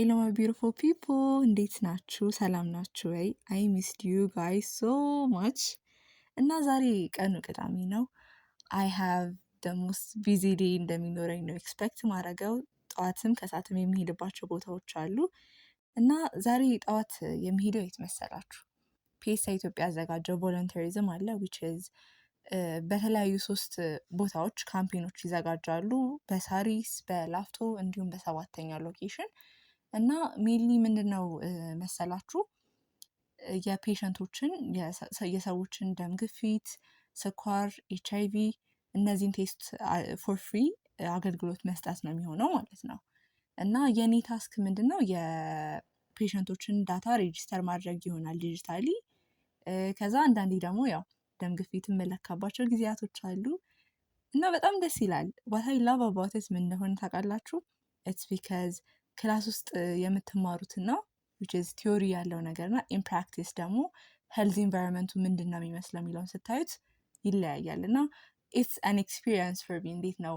Hello my beautiful people, እንዴት ናችሁ? ሰላም ናችሁ ወይ? I missed you guys so much. እና ዛሬ ቀኑ ቅዳሜ ነው። I have the most busy day እንደሚኖረኝ ነው ኤክስፔክት ማድረገው። ጠዋትም ከሰዓትም የሚሄድባቸው ቦታዎች አሉ። እና ዛሬ ጠዋት የሚሄደው የት መሰላችሁ? ፒኤስአ ኢትዮጵያ ያዘጋጀው ቮለንተሪዝም አለ which is በተለያዩ 3 ቦታዎች ካምፔኖች ይዘጋጃሉ። በሳሪስ፣ በላፍቶ እንዲሁም በ7ኛ ሎኬሽን እና ሜንሊ ምንድነው መሰላችሁ የፔሸንቶችን የሰዎችን ደም ግፊት፣ ስኳር፣ ኤችአይቪ እነዚህን ቴስት ፎር ፍሪ አገልግሎት መስጠት ነው የሚሆነው ማለት ነው። እና የኔ ታስክ ምንድነው የፔሸንቶችን ዳታ ሬጂስተር ማድረግ ይሆናል ዲጂታሊ። ከዛ አንዳንዴ ደግሞ ያው ደም ግፊት የምለካባቸው ጊዜያቶች አሉ እና በጣም ደስ ይላል። what I love about it ምን እንደሆነ ታውቃላችሁ? it's because ክላስ ውስጥ የምትማሩትን ነው which is ቲዮሪ ያለው ነገር እና in practice ደግሞ health environment ምንድን ነው የሚመስለው የሚለውን ስታዩት ይለያያል። እና it's an experience for me። እንዴት ነው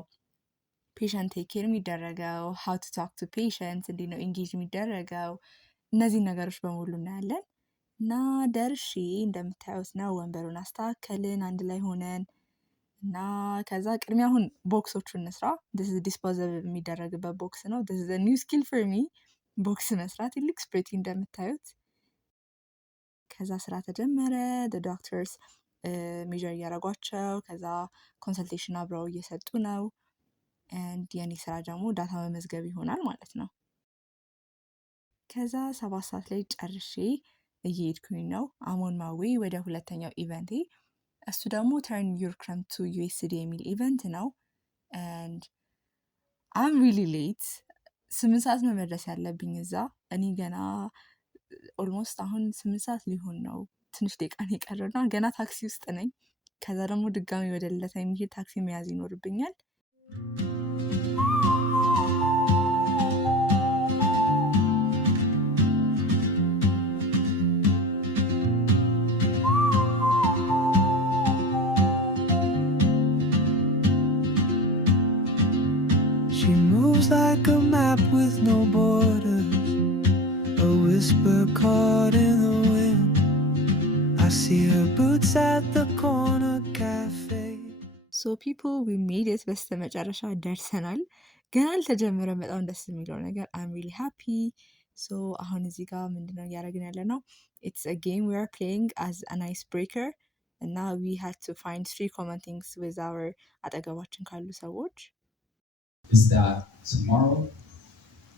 ፔሸንት ቴክ ኬር የሚደረገው፣ how to talk to patients፣ እንዴት ነው ኢንጌጅ የሚደረገው፣ እነዚህን ነገሮች በሙሉ እናያለን። እና ደርሼ እንደምታዩት ነው ወንበሩን አስተካከልን አንድ ላይ ሆነን እና ከዛ ቅድሚያ አሁን ቦክሶቹን እንስራ። this is disposable የሚደረግበት ቦክስ ነው። this is a new skill for me ቦክስ መስራት። it looks pretty እንደምታዩት። ከዛ ስራ ተጀመረ። the doctors ሜዥር እያደረጓቸው ከዛ ኮንሰልቴሽን አብረው እየሰጡ ነው። and የኔ ስራ ደግሞ ዳታ መመዝገብ ይሆናል ማለት ነው። ከዛ 7 ሰዓት ላይ ጨርሼ እየሄድኩኝ ነው I'm on my way ወደ ሁለተኛው ኢቨንቴ። እሱ ደግሞ turn your crown to USD የሚል ኢቨንት ነው and I'm really late 8 ሰዓት ነው መድረስ ያለብኝ እዛ። እኔ ገና ኦልሞስት አሁን 8 ሰዓት ሊሆን ነው፣ ትንሽ ደቂቃ ነው የቀረው እና ገና ታክሲ ውስጥ ነኝ። ከዛ ደግሞ ድጋሚ ወደ ልደታ የሚሄድ ታክሲ መያዝ ይኖርብኛል። She moves like a map with no borders, a whisper caught in the wind. I see her boots at the corner cafe. So people we made it በስተመጨረሻ ደርሰናል። ገና አልተጀመረም። በጣም ደስ የሚለው ነገር I'm really happy. So አሁን እዚህ ጋር ምንድነው እያደረግን ያለ ነው? It's a game we are playing as an icebreaker እና we had to find 3 common things with our አጠገባችን ካሉ ሰዎች is that tomorrow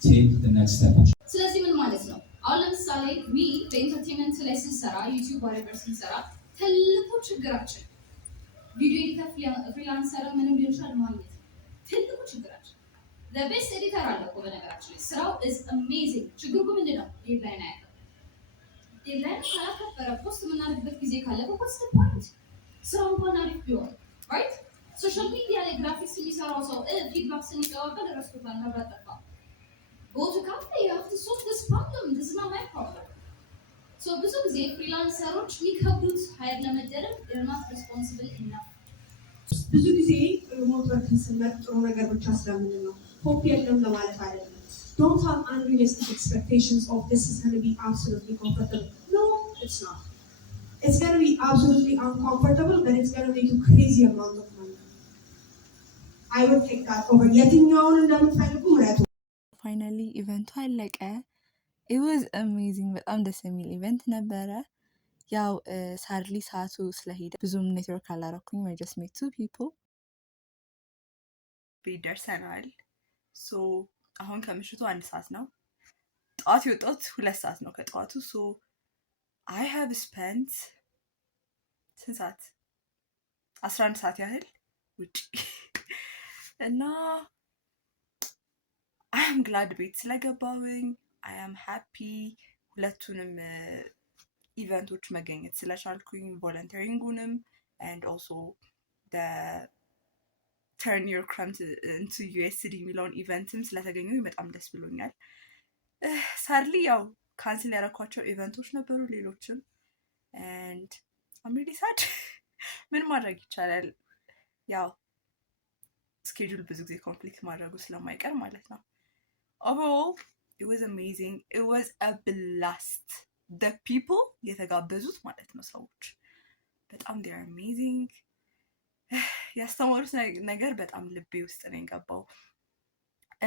take the next step. ስለዚህ ምን ማለት ነው? አሁን ለምሳሌ ዊ በኢንተርቴይንመንት ላይ ስንሰራ ዩቲዩብ ዋይበር ስንሰራ ትልቁ ችግራችን ቪዲዮ ኤዲተር ፍሪላንሰር ምንም ሊሆን ይችላል ማግኘት ነው። ትልቁ ችግራችን the best editor አለ እኮ በነገራችን ላይ ስራው is amazing። ችግሩ ምንድን ነው? ዴድላይን አያከብርም። ዴድላይን ካላከበረ ፖስት የምናደርግበት ጊዜ ካለ በፖስት ፖይንት ስራው እንኳን አሪፍ ቢሆን ራይት። ሶሻል ሚዲያ ላይ ግራፊክስ የሚሰራው ሰው ፊድባክ ስንቀባበል ረስቶታል፣ መብራት ጠፋ። go to cafe, you have to solve this problem. This is not my problem. So ብዙ ጊዜ ፍሪላንሰሮች የሚከብዱት ሀይር ለመደረግ they're not responsible enough። ብዙ ጊዜ ሪሞት ወርክ ስንመጥ ጥሩ ነገር ብቻ ስለምንል ነው፣ ሆፕ የለም ለማለት አይደለም። don't have unrealistic expectations of this is going to be absolutely comfortable. No, it's not. It's going to be absolutely uncomfortable, but it's going to make you crazy amount of money. I would take that over የትኛውን እንደምትፈልጉ ምረጡ። ፋይናሊ ኢቨንቱ አለቀ። it was amazing። በጣም ደስ የሚል ኢቨንት ነበረ። ያው ሳድሊ ሰዓቱ ስለሄደ ብዙም ኔትወርክ አላረኩኝ። I just met 2 people። ቤት ደርሰናል። ሶ አሁን ከምሽቱ 1 ሰዓት ነው። ጠዋት የወጣሁት 2 ሰዓት ነው ከጠዋቱ። ሶ I have spent ስንት ሰዓት 11 ሰዓት ያህል ውጪ እና I am glad ቤት ስለገባሁኝ። I am happy ሁለቱንም ኢቨንቶች መገኘት ስለቻልኩኝ ቮለንተሪንጉንም and also the turn your crown into USD የሚለውን ኢቨንትም ስለተገኘሁኝ በጣም ደስ ብሎኛል። ሳድሊ ያው ካንስል ያደረኳቸው ኢቨንቶች ነበሩ ሌሎችም and I'm really sad። ምን ማድረግ ይቻላል? ያው ስኬጁል ብዙ ጊዜ ኮንፍሊክት ማድረጉ ስለማይቀር ማለት ነው። overall it was amazing. It was a blast. The people የተጋበዙት ማለት ነው ሰዎች በጣም they are amazing. ያስተማሩት ነገር በጣም ልቤ ውስጥ ነው የገባው.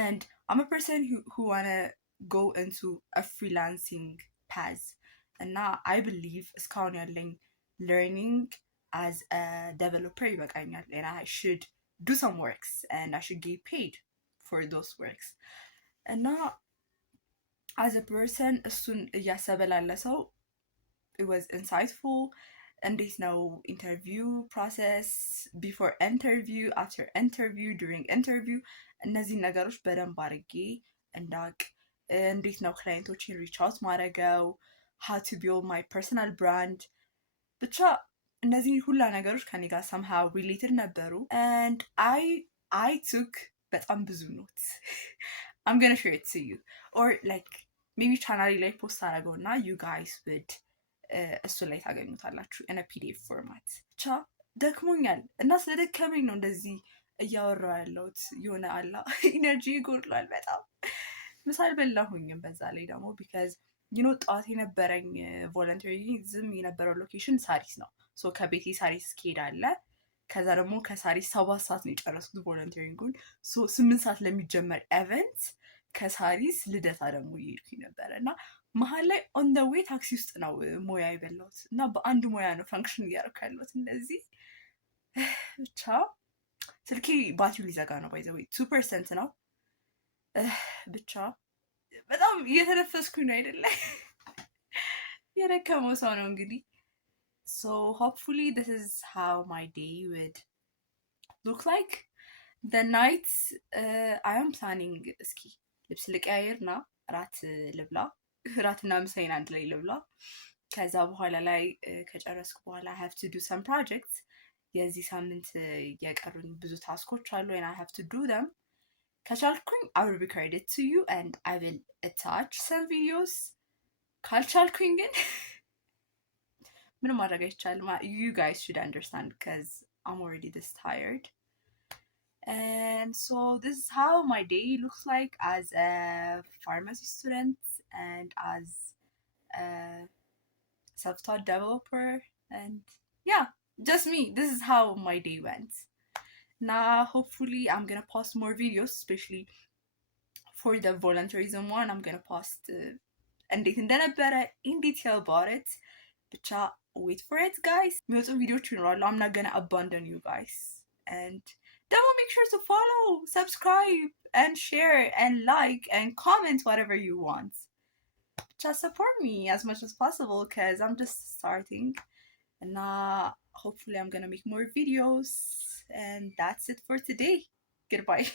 And I'm a person who wanna go into a freelancing path. And now I believe እስካሁን ያለኝ learning as a developer ይበቃኛል. And I should do some works and I should get paid for those works. And now as a person እሱን እያሰበ ላለ ሰው it was insightful. እንዴት ነው ኢንተርቪው ፕሮሰስ ቢፎር ኢንተርቪው አፍተር ኢንተርቪው ዱሪንግ ኢንተርቪው እነዚህ ነገሮች በደንብ አድርጌ እንዳውቅ እንዴት ነው ክላይንቶችን ሪች አውት ማድረገው how to build my personal brand ብቻ እነዚህ ሁላ ነገሮች ከኔ ጋር somehow related ነበሩ. And I took በጣም ብዙ notes. I'm gonna share it to you or like maybe ቻናሌ ላይ ፖስት አደረገውና you guys would እሱ ላይ ታገኙታላችሁ in a PDF format. ብቻ ደክሞኛል እና ስለደከመኝ ነው እንደዚህ እያወራሁ ያለሁት. የሆነ አላ ኢነርጂ ይጎድላል በጣም ምሳ አልበላሁኝም በዛ ላይ ደግሞ because ጠዋት የነበረኝ ቮለንተሪዝም የነበረው ሎኬሽን ሳሪስ ነው. ሶ ከቤቴ ሳሪስ እስክሄዳለ ከዛ ደግሞ ከሳሪስ 7 ሰዓት ነው የጨረስኩት ቮለንተሪንጉን. ሶ 8 ሰዓት ለሚጀመር ኤቨንት ከሳሪስ ልደታ ደግሞ እየሄድኩኝ ነበረ እና መሀል ላይ ኦን ደ ዌይ ታክሲ ውስጥ ነው ሞያ የበላሁት እና በአንድ ሞያ ነው ፋንክሽን እያደረኩ ያለሁት እንደዚህ ብቻ ስልኬ ባትሪው ሊዘጋ ነው ባይ ዘ ዌይ 2% ነው ብቻ በጣም እየተነፈስኩኝ ነው አይደለ የደከመው ሰው ነው እንግዲህ. So hopefully this is how my day would look like. The night I am planning እስኪ ልብስ ልቀያየርና ራት ልብላ ራትና ምሳዬን አንድ ላይ ልብላ. ከዛ በኋላ ላይ ከጨረስኩ በኋላ I have to do some projects. የዚህ ሳምንት የቀሩኝ ብዙ ታስኮች አሉ and I have to do them. ከቻልኩኝ I will record it to you and I will attach some videos. ካልቻልኩኝ ግን ምንም ማድረግ አይቻልም. You guys should understand because I'm already this tired. And so this is how my day looks like as a pharmacy student and as a self-taught developer. And yeah, just me. This is how my day went. Now hopefully I'm gonna post more videos, especially for the volunteerism one. I'm gonna post እንዴት እንደነበረ in detail about it. ብቻ wait for it guys. የሚወጡ ቪዲዮዎች ይኖራሉ. I'm not gonna abandon you guys. And don't make sure to follow, subscribe, and share, and like, and comment whatever you want. Just support me as much as possible because I'm just starting. And hopefully I'm gonna make more videos. And that's it for today. Goodbye.